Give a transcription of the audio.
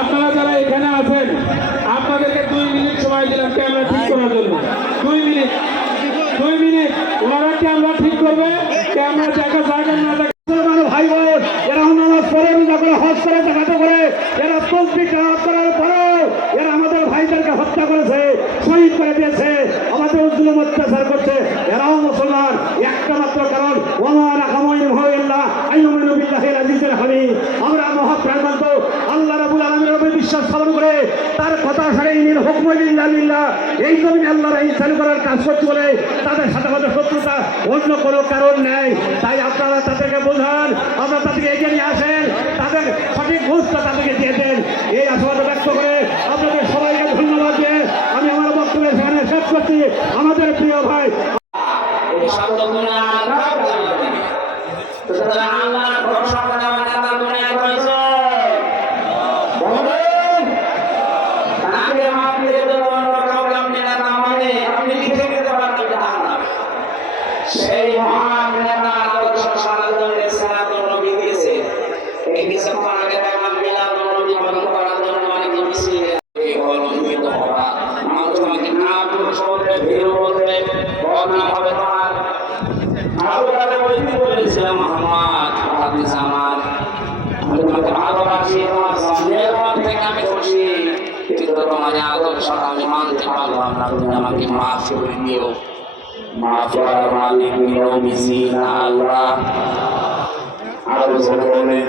আপনারা যারা এখানে আছেন আপনাদেরকে দুই মিনিট সময় দিলাম ক্যামেরা ঠিক করার জন্য। দুই মিনিট। দুই মিনিট। ওনারা ক্যামেরা ঠিক করবে। ক্যামেরা দেখা যাবেন না ভাই বোন এরা নামাজ পড়ে রোজা করে হজ করে জাকাতে করে এরা তসবি কাজ করার পরেও এরা আমাদের ভাইদেরকে হত্যা করেছে শহীদ করে দিয়েছে। বিশ্বাস স্থাপন করে তার কথা সারে ইনিল হুকম এই জমিনে আল্লাহর আইন চালু করার কাজ করতে বলে তাদের সাথে আমাদের শত্রুতা অন্য কোনো কারণ নেই। তাই আপনারা তাদেরকে বোঝান, আপনারা তাদেরকে এগিয়ে নিয়ে আসেন, তাদের সঠিক বুঝটা তাদেরকে দিয়ে দেন। এই আশাবাদ ব্যক্ত করে আপনাদের সবাইকে ধন্যবাদ দিয়ে আমি আমার বক্তব্য সেখানে শেষ করছি। আমাদের সেই মহান আদর্শ নবী দিয়েছে। এই নবী করার জন্য অনেক হওয়া। তোমাকে না পুরুষ বলবে, ভীরু বলবে, হবে তোমার। আবু তাদের পরিচিত বলেছিলাম মোহাম্মদ হাদিস আমার আমি তোমাকে ভালোবাসি তোমার সন্দেহের থেকে আমি খুশি কিন্তু তোমার আদর্শ আমি মানতে পারলাম না তুমি আমাকে মাফ করে দিও মাফ করার মালিক নিও মিসিনা আল্লাহ। আরও বলে